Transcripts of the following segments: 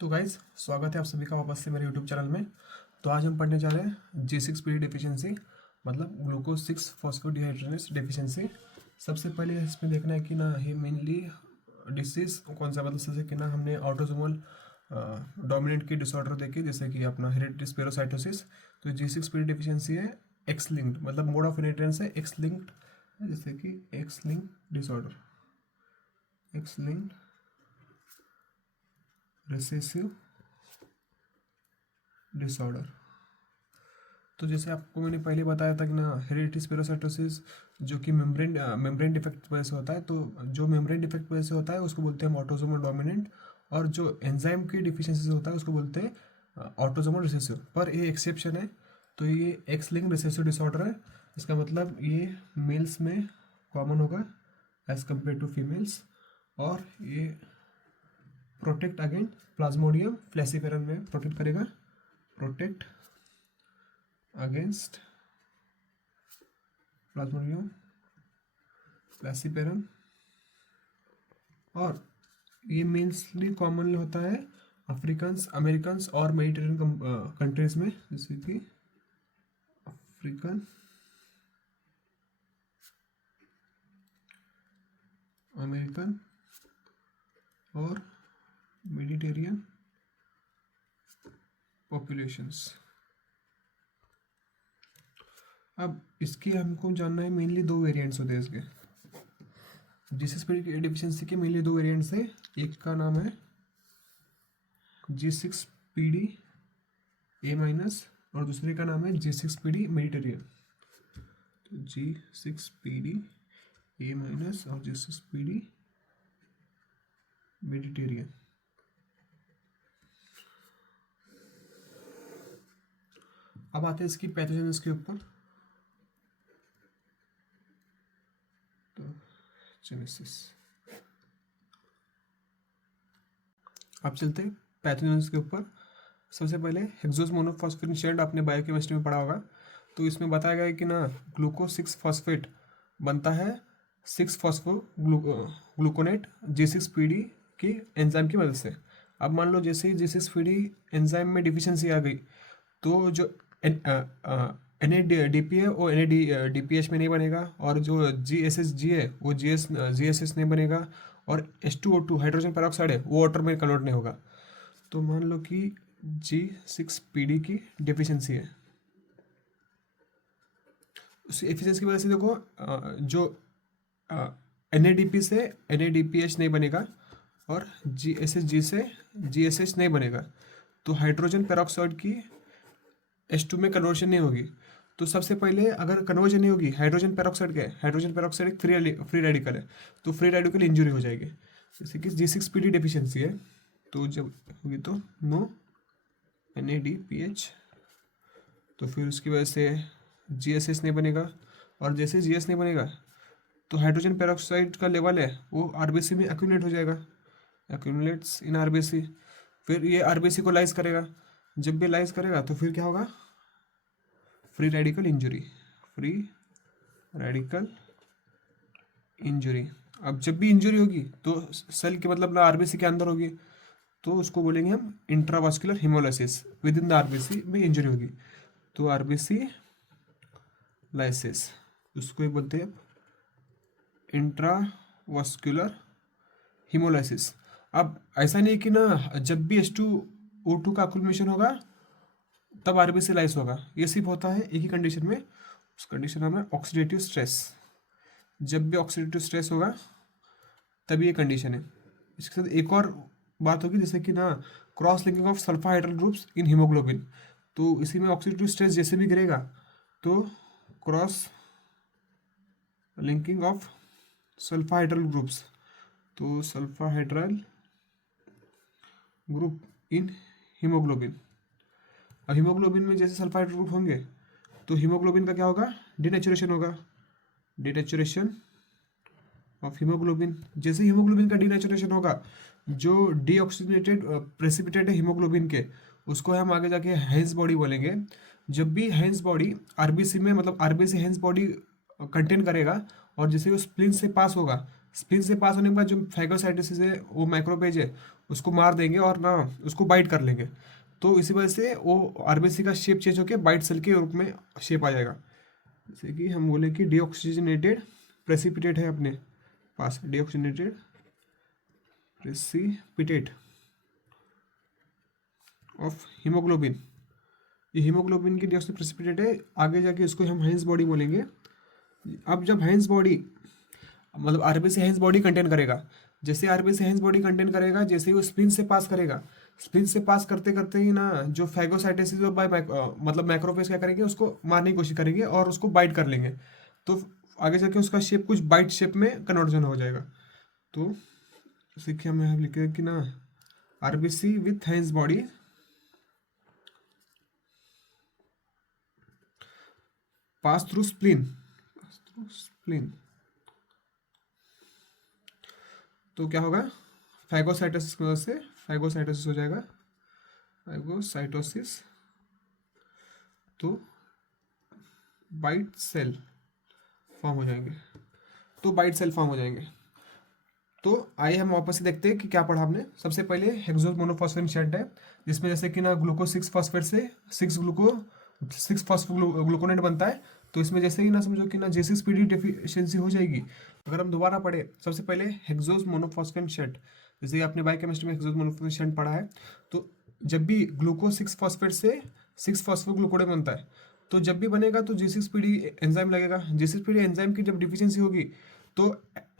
तो गाइज स्वागत है आप सभी का वापस से मेरे यूट्यूब चैनल में। तो आज हम पढ़ने जा रहे हैं G6PD डेफिशिएंसी, मतलब ग्लूकोज 6 फॉस्फोडिहाइड्रोजिनेस डेफिशिएंसी। सबसे पहले इसमें देखना है कि ना ये मेनली डिसीज कौन सा, मतलब जैसे कि ना हमने ऑटोसोमल डोमिनेंट की डिसऑर्डर देखी, जैसे कि अपना हेरिडिटी स्पेरोसाइटोसिस। तो G6PD डेफिशिएंसी है एक्स लिंक्ड, मतलब मोड ऑफ इनहेरिटेंस है एक्स लिंक्ड, जैसे कि x linked disorder, x linked recessive disorder. तो जैसे आपको मैंने पहले बताया था कि ना हेरिडिटी स्पेरोसाइटोसिस जो कि मेम्ब्रेन डिफेक्ट वजह से होता है, तो जो मेम्ब्रेन डिफेक्ट वजह से होता है उसको बोलते हैं हम ऑटोसोमल डोमिनेंट, और जो एंजाइम की डिफिशिएंसी से होता है उसको बोलते हैं ऑटोसोमल रिसेसिव। पर ये एक्सेप्शन है, तो ये एक्स लिंक्ड रिसेसिव डिसऑर्डर है। इसका मतलब ये मेल्स में कॉमन होगा एज कम्पेयर टू फीमेल्स, और ये प्रोटेक्ट अगेंस्ट प्लाज्मोडियम फ्लैसीफेरम में प्रोटेक्ट करेगा, प्रोटेक्ट अगेंस्ट प्लाज्मोडियम फ्लैसीपेरम। और ये मेनली कॉमनली होता है अफ्रीकन्स, अमेरिकन्स और मेडिटेरियन कंट्रीज में, जैसे कि अफ्रीकन, अमेरिकन और मेडिटेरियन पॉपुलेशंस। अब इसकी हमको जानना है, मेनली दो वेरिएंट्स होते हैं इसके। G6PD डिफिशियंसी के मेनली दो वेरिएंट्स हैं, एक का नाम है G6PD A माइनस और दूसरे का नाम है G6PD मेडिटेरियन। तो G6PD A माइनस और G6PD मेडिटेरियन। अब आते हैं इसकी पैथोजेनेसिस के ऊपर। तो जेनेसिस, अब चलते हैं पैथोजेनेसिस के ऊपर। सबसे पहले हेक्सोस मोनोफॉस्फेट चेन आपने बायोकेमिस्ट्री में पढ़ा होगा। तो इसमें बताया गया है कि ना ग्लूकोज 6 फॉस्फेट बनता है 6 फॉस्फो ग्लूकोनेट G6PD की एंजाइम की मदद से। अब मान लो जैसे ही G6PD एंजाइम में डिफिशियंसी आ गई, तो जो एन ए डी पी है वो NADPH में नहीं बनेगा, और जो GSSG है वो GSS नहीं बनेगा, और H2O2 हाइड्रोजन पेरोक्साइड है वो वाटर में कन्वर्ट नहीं होगा। तो मान लो कि G6PD की डिफिशियंसी है, उस एफिशिएंसी की वजह से देखो जो NADP से NADPH नहीं बनेगा, और GSSG से GSH नहीं बनेगा, तो हाइड्रोजन पेरोक्साइड की H2 में कन्वर्शन नहीं होगी। तो सबसे पहले अगर कन्वर्जन नहीं होगी, हाइड्रोजन पेरोक्साइड क्या है, हाइड्रोजन पेरोक्साइड एक फ्री रेडिकल है, तो फ्री रेडिकल इंजुरी हो जाएगी। जैसे कि G6PD डिफिशियंसी है, तो जब होगी तो नो NADPH, तो फिर उसकी वजह से GSS नहीं बनेगा, और जैसे GS नहीं बनेगा तो हाइड्रोजन पेरोक्साइड का लेवल है वो RBC में एक्यूमुलेट हो जाएगा, एक्यूमुलेट्स इन RBC। फिर ये RBC को लाइज करेगा, जब भी लाइज करेगा तो फिर क्या होगा, free radical injury, free radical injury. अब जब भी इंजुरी होगी तो सेल के मतलब ना RBC के अंदर होगी, तो उसको बोलेंगे हम intravascular haemolysis, with in the RBC में इंजरी होगी, तो RBC लाइसिस, उसको ही बोलते हैं इंट्रावास्कुलर हिमोलाइसिस। अब ऐसा नहीं कि ना जब भी H2O2 का अकुमुलेशन होगा तब RBC लाइस होगा, ये सिर्फ होता है एक ही कंडीशन में, उस कंडीशन नाम है ऑक्सीडेटिव स्ट्रेस। जब भी ऑक्सीडेटिव स्ट्रेस होगा तभी ये कंडीशन है। इसके साथ एक और बात होगी, जैसे कि ना cross linking of sulphydryl groups in haemoglobin. तो इसी में ऑक्सीडेटिव स्ट्रेस जैसे भी गिरेगा तो cross linking of sulphydryl groups, तो sulphydryl group in haemoglobin. अब हीमोग्लोबिन में जैसे सल्फा हाइड्रल ग्रुप होंगे तो हीमोग्लोबिन का क्या होगा, डिनेचुरेशन होगा, डिनेचुरेशन ऑफ हीमोग्लोबिन। जैसे हीमोग्लोबिन का डिनेचुरेशन होगा, जो डीऑक्सीजनेटेड प्रेसिपिटेट है हीमोग्लोबिन के, उसको हम आगे जाके हेंस बॉडी बोलेंगे। जब भी हेंस बॉडी RBC में, मतलब RBC हेंस बॉडी कंटेन करेगा, और जैसे वो स्प्लिन से पास होगा, स्प्लिन से पास होने के बाद जो फैगोसाइटोसिस है वो माइक्रोपेज है, उसको मार देंगे और ना उसको बाइट कर लेंगे। तो इसी वजह से वो आरबीसी का शेप चेंज होकर बाइट सेल के रूप में शेप आ जाएगा। जैसे कि हम बोले कि डीऑक्सीजनेटेड प्रेसिपिटेट है अपने पास, डीऑक्सीजनेटेड प्रेसिपिटेट ऑफ हीमोग्लोबिन, ये हीमोग्लोबिन की डीऑक्सी प्रेसिपिटेट है। आगे जाके इसको हम हाइंस बॉडी बोलेंगे। अब जब हाइंस बॉडी मतलब आरबीसी हाइंस बॉडी कंटेन करेगा, जैसे आरबीसी हाइंस बॉडी कंटेन करेगा, जैसे ही वो स्प्लीन से पास करेगा, स्प्लीन से पास करते करते ही ना जो फैगोसाइटोसिस बाय मतलब मैक्रोफेज क्या करेंगे, उसको मारने की कोशिश करेंगे और उसको बाइट कर लेंगे। तो आगे जाके उसका शेप कुछ बाइट शेप में कन्वर्जन हो जाएगा। तो सीखिए हमें यहाँ लिखे कि ना RBC with Heinz body pass through spleen, तो क्या होगा, फैगोसाइटोसिस की वजह से फैगोसाइटोसिस हो जाएगा, फैगोसाइटोसिस। तो बाइट सेल फॉर्म हो जाएंगे, तो आइए हम वापस से देखते हैं कि क्या पढ़ा हमने। सबसे पहले हेक्सोज मोनोफॉस्फेट शेड है, जिसमें जैसे कि ना ग्लूको 6 फॉस्फेट से 6 फॉस्फोग्लूकोनेट बनता है। तो इसमें जैसे ही ना समझो कि ना J6PD डेफिशिएंसी हो जाएगी। अगर हम दोबारा पढ़े, सबसे पहले हेक्सोज मोनोफॉस्फेट शेड, जैसे आपने बायोकेमिस्ट्री में हेक्सोज मोनोफॉस्फेट शेड पढ़ा है, तो जब भी ग्लूको 6 फॉस्फेट से 6 फॉस्फोग्लूकोनेट बनता है, तो जब भी बनेगा तो J6PD एंजाइम लगेगा। J6PD एंजाइम की जब डिफिशियंसी होगी तो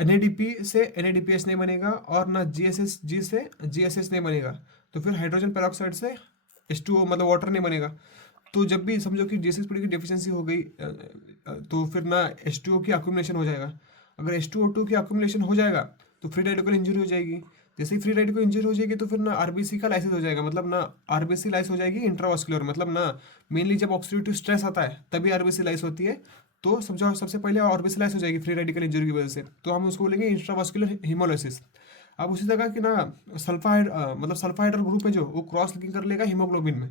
NADP से NADPH नहीं बनेगा और ना GSH से GSH नहीं बनेगा, तो फिर हाइड्रोजन पेरोक्साइड से H2O मतलब वाटर नहीं बनेगा। तो जब भी समझो कि J6PD की डेफिशिएंसी हो गई तो फिर ना H2O की अक्यूमुलेशन हो जाएगा। अगर H2O2 की अक्यूमुलेशन हो जाएगा तो फ्री रेडिकल इंजरी हो जाएगी। जैसे ही फ्री रेडिकल इंजरी हो जाएगी तो फिर ना आरबीसी का लाइसिस हो जाएगा, मतलब ना आरबीसी लाइस हो जाएगी इंट्रावास्कुलर, मतलब ना मेनली जब ऑक्सीडेटिव स्ट्रेस आता है तभी आरबीसी लाइस होती है। तो समझो सबसे पहले आरबीसी लाइस हो जाएगी फ्री रेडिकल इंजरी की वजह से, तो हम उसको बोलेंगे इंट्रावास्कुलर हीमोलाइसिस। अब उसी जगह कि ना सल्फाइड मतलब सल्फाइडल ग्रुप है जो, वो क्रॉस लिंकिंग कर लेगा हीमोग्लोबिन में।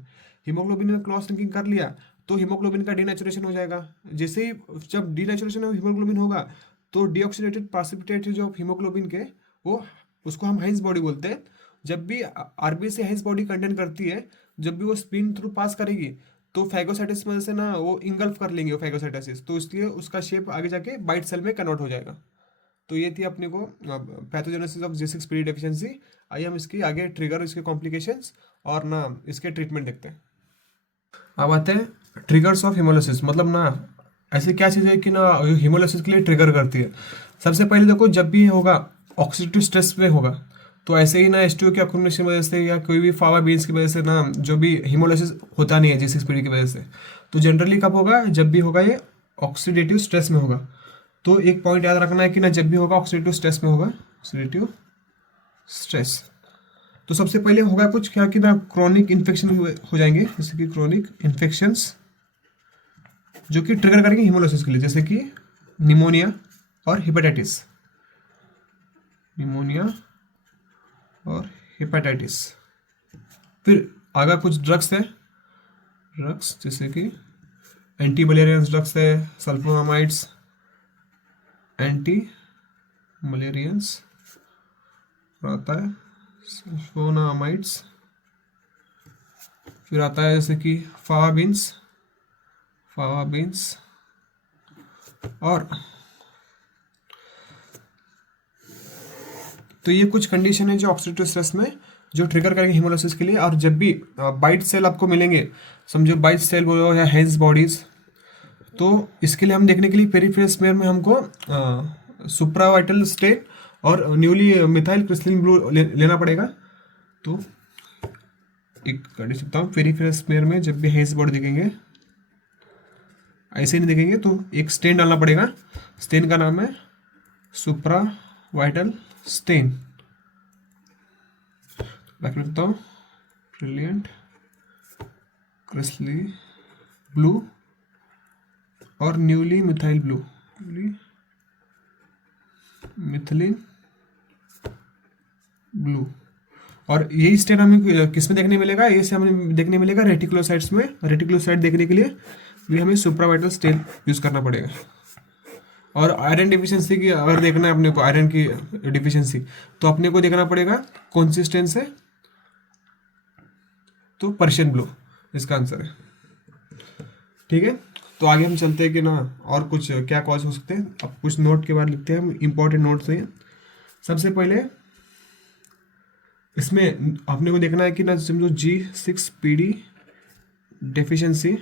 हीमोग्लोबिन में क्रॉस लिंकिंग कर लिया तो हीमोग्लोबिन का डीनेचुरेशन हो जाएगा। जैसे ही जब डीनेचुरेशन ऑफ हीमोग्लोबिन होगा तो डीऑक्सीडेटेड प्रेसिपिटेट जो हीमोग्लोबिन के, वो उसको हम हाइंस बॉडी बोलते हैं। जब भी आरबीसी हाइंस बॉडी कंटेन करती है, जब भी वो स्पिन थ्रू पास करेगी तो फैगोसाइटिस में से ना वो इंगल्फ कर लेंगे वो फैगोसाइटोसिस, तो इसलिए उसका शेप आगे जाके बाइट सेल में कन्वर्ट हो जाएगा। तो ये थी अपने को पैथोजेनेसिस ऑफ J6PD डेफिशिएंसी। आइए हम इसकी आगे ट्रिगर, इसके कॉम्प्लिकेशंस और ना इसके ट्रीटमेंट देखते हैं। अब आते हैं ट्रिगर्स ऑफ हिमोलाइसिस, मतलब ना ऐसी क्या चीज़ है कि ना हिमोलाइसिस के लिए ट्रिगर करती है। सबसे पहले देखो, जब भी होगा ऑक्सीडेटिव स्ट्रेस में होगा, तो ऐसे ही ना H2O की अक्यूमुलेशन की वजह से या कोई भी फावा बीन्स की वजह से ना जो भी हिमोलाइसिस होता नहीं है J6PD की वजह से, तो जनरली कब होगा, जब भी होगा ये ऑक्सीडेटिव स्ट्रेस में होगा। तो एक पॉइंट याद रखना है कि ना जब भी होगा ऑक्सीडेटिव स्ट्रेस में होगा, ऑक्सीडेटिव स्ट्रेस, तो सबसे पहले होगा कुछ क्या कि ना क्रोनिक इन्फेक्शन हो जाएंगे, जैसे कि क्रोनिक इन्फेक्शंस जो कि ट्रिगर करेंगे हिमोलाइसिस के लिए, जैसे कि निमोनिया और हेपेटाइटिस, निमोनिया और हेपेटाइटिस। फिर आगे कुछ ड्रग्स है, ड्रग्स जैसे कि एंटी मलेरियन ड्रग्स है, सल्फोनामाइड्स, एंटी मलेरियंस आता है सल्फोनामाइड्स। फिर आता है जैसे कि फावाबीन्स, और तो ये कुछ कंडीशन है जो ऑक्सीडेटिव स्ट्रेस में जो ट्रिगर करेंगे हिमोलाइसिस के लिए। और जब भी बाइट सेल आपको मिलेंगे, समझो बाइट सेल बोलो या हेंस बॉडीज, तो इसके लिए हम देखने के लिए पेरिफेरल स्मेयर में हमको सुप्रावाइटल स्टेन और न्यूली मिथाइल क्रिस्टलिन ब्लू लेना पड़ेगा। तो एक कर सकता हूँ, पेरिफेरल स्मेयर में जब भी हेंस बॉडी दिखेंगे, ऐसे नहीं दिखेंगे तो एक स्टेन डालना पड़ेगा। स्टेन का नाम है सुप्रावाइटल स्टेन। बैक लिखता हूँ, ब्रिलियंट क्रिस्टली ब्लू और newly methyl blue, methylene blue. और यही स्टेन हमें किस में देखने मिलेगा, ये से हमें देखने मिलेगा रेटिकुलोसाइट्स में। रेटिकुलोसाइट देखने के लिए भी हमें सुप्रावाइटल स्टेन यूज करना पड़ेगा। और आयरन डिफिशियंसी की अगर देखना है अपने को, आयरन की डिफिशियंसी, तो अपने को देखना पड़ेगा कंसिस्टेंस है, तो पर्शियन ब्लू इसका आंसर है। ठीक है, तो आगे हम चलते हैं कि ना और कुछ क्या कॉज हो सकते हैं। अब कुछ नोट के बाद लिखते हैं हम, इंपॉर्टेंट नोट्स हैं। सबसे पहले इसमें अपने को देखना है कि ना समझो G6PD डेफिशिएंसी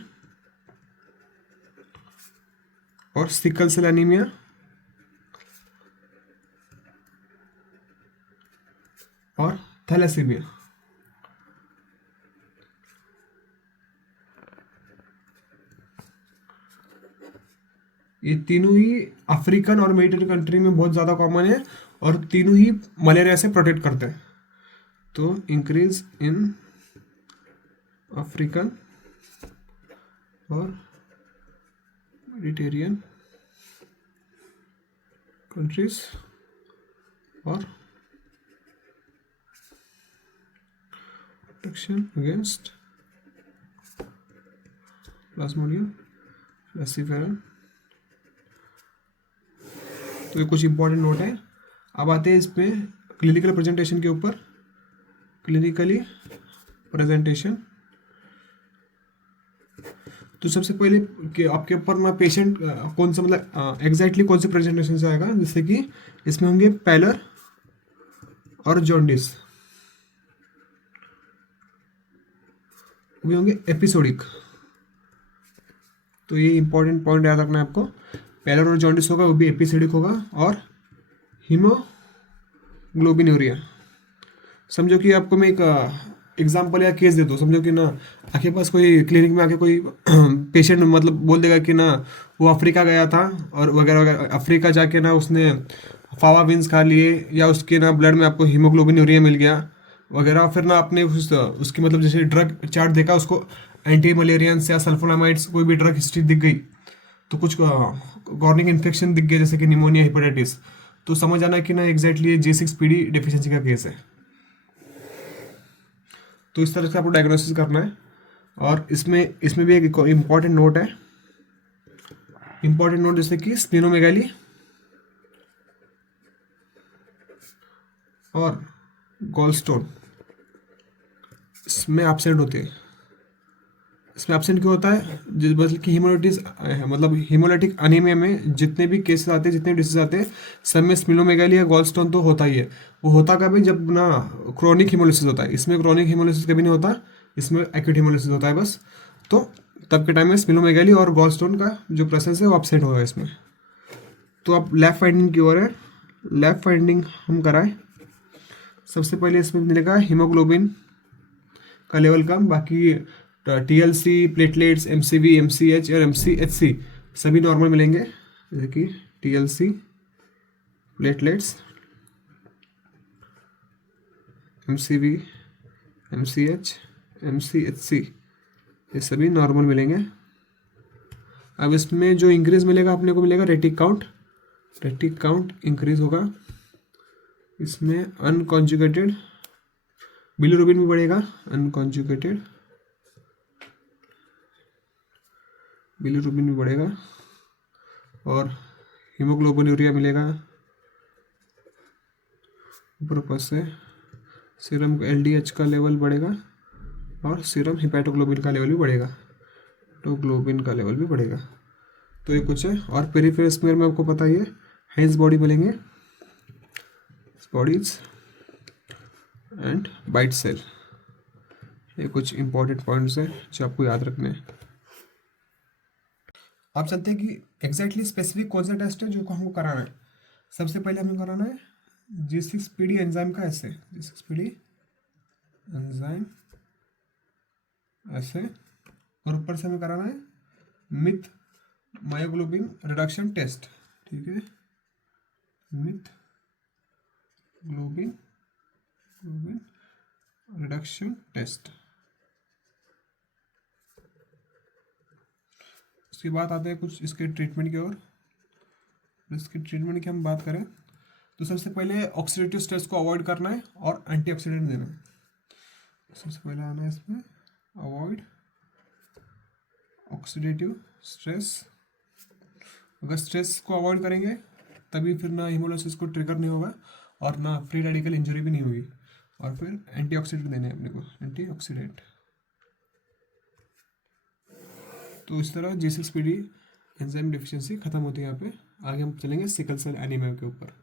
और सिकल सेल एनीमिया और थैलेसीमिया, ये तीनों ही अफ्रीकन और मेडिटेरियन कंट्री में बहुत ज़्यादा कॉमन है और तीनों ही मलेरिया से प्रोटेक्ट करते हैं। तो इंक्रीज इन अफ्रीकन और मेडिटेरियन कंट्रीज और प्रोटेक्शन अगेंस्ट प्लाज्मोडियम falciparum। तो ये कुछ इंपॉर्टेंट नोट है। अब आते हैं इस पे क्लिनिकल प्रेजेंटेशन के ऊपर। क्लिनिकली प्रेजेंटेशन, तो सबसे पहले कि आपके ऊपर ना पेशेंट कौन सा मतलब एग्जैक्टली कौन से प्रेजेंटेशन से आएगा, जैसे कि इसमें होंगे पैलर और जॉन्डिस, भी होंगे एपिसोडिक। तो ये इंपॉर्टेंट पॉइंट याद रखना है आपको, पैलर और जॉन्डिस होगा वो भी एपिसोडिक होगा, और हीमोग्लोबिनूरिया। समझो कि आपको मैं एक एग्जाम्पल या केस दे दूँ। समझो कि ना आपके पास कोई क्लिनिक में आके कोई पेशेंट मतलब बोल देगा कि ना वो अफ्रीका गया था और वगैरह वगैरह, अफ्रीका जाके ना उसने फावा बीन्स खा लिए या उसके ना ब्लड में आपको हीमोग्लोबिनूरिया मिल गया वगैरह, फिर ना आपने उसकी मतलब जैसे ड्रग चार्ट देखा, उसको एंटी मलेरियंस या सल्फोनामाइड्स कोई भी ड्रग हिस्ट्री दिख गई, तो कुछ कॉर्निक इन्फेक्शन दिख गया जैसे कि निमोनिया, हेपेटाइटिस, तो समझ आना कि ना एग्जैक्टली G6PD डेफिशिएंसी का केस है। तो इस तरह से आपको डायग्नोसिस करना है। और इसमें इसमें भी एक इम्पॉर्टेंट नोट है, इम्पॉर्टेंट नोट जैसे कि स्प्लीनोमेगाली और गॉलस्टोन इसमें एब्सेंट होते हैं। इसमें एब्सेंट क्यों होता है, मतलब कि हीमोलाइटिस मतलब हीमोलाइटिक अनीमिया में जितने भी केसेस आते हैं, जितने डिसीज आते हैं, सब में स्प्लीनोमेगाली या गॉलस्टोन तो होता ही है। वो होता कब है, जब ना क्रोनिक हीमोलिसिस होता है। इसमें क्रोनिक हीमोलिसिस कभी नहीं होता, इसमें एक्यूट हीमोलिसिस होता है बस। तो तब के टाइम में स्प्लीनोमेगाली और गॉलस्टोन का जो प्रेजेंस है वो अपसेंट होगा इसमें। तो अब लैब फाइंडिंग की ओर है। लैब फाइंडिंग हम कराएं, सबसे पहले इसमें मिलेगा हीमोग्लोबिन का लेवल कम, बाकी TLC, प्लेटलेट्स, MCV, MCH और MCHC सभी नॉर्मल मिलेंगे, जैसे कि TLC, platelets, MCV, MCH, MCHC ये सभी नॉर्मल मिलेंगे। अब इसमें जो इंक्रीज मिलेगा अपने को मिलेगा retic count, retic count increase होगा। इसमें अनकॉन्जुगेटेड बिलिरुबिन भी बढ़ेगा, अनकॉन्जुगेटेड बिलिरुबिन भी बढ़ेगा, और हीमोग्लोबिनूरिया मिलेगा ऊपर ऊपर से। सीरम LDH का लेवल बढ़ेगा और सीरम हिपैटोग्लोबिन का लेवल भी बढ़ेगा, हिपैटोग्लोबिन का लेवल भी बढ़ेगा। तो ये कुछ है। और पेरिफेरल स्मेयर में आपको पता ही है, हेंस बॉडी मिलेंगे, बॉडीज एंड बाइट सेल। ये कुछ इंपॉर्टेंट पॉइंट्स हैं जो आपको याद रखने हैं। आप चलते हैं कि एग्जैक्टली स्पेसिफिक कौन सा टेस्ट है जो हमको कराना है। सबसे पहले हमें कराना है G6PD एंजाइम का ऐसे, G6PD एंजाइम ऐसे, और ऊपर से हमें कराना है मिथ मायोग्लोबिन रिडक्शन टेस्ट। ठीक है, methaemoglobin globin reduction test. उसके बाद आते हैं कुछ इसके ट्रीटमेंट की ओर। इसके ट्रीटमेंट की हम बात करें तो सबसे पहले ऑक्सीडेटिव स्ट्रेस को अवॉइड करना है और एंटीऑक्सीडेंट देना है। सबसे पहले आना है इसमें अवॉइड ऑक्सीडेटिव स्ट्रेस अगर स्ट्रेस को अवॉइड करेंगे तभी फिर ना हीमोलाइसिस को ट्रिगर नहीं होगा और ना फ्री रेडिकल इंजरी भी नहीं होगी। और फिर एंटीऑक्सीडेंट देने हैं अपने को, एंटीऑक्सीडेंट। तो इस तरह G6PD एंजाइम डिफिशियंसी खत्म होती है यहाँ पे। आगे हम चलेंगे सिकल सेल एनीमिया के ऊपर।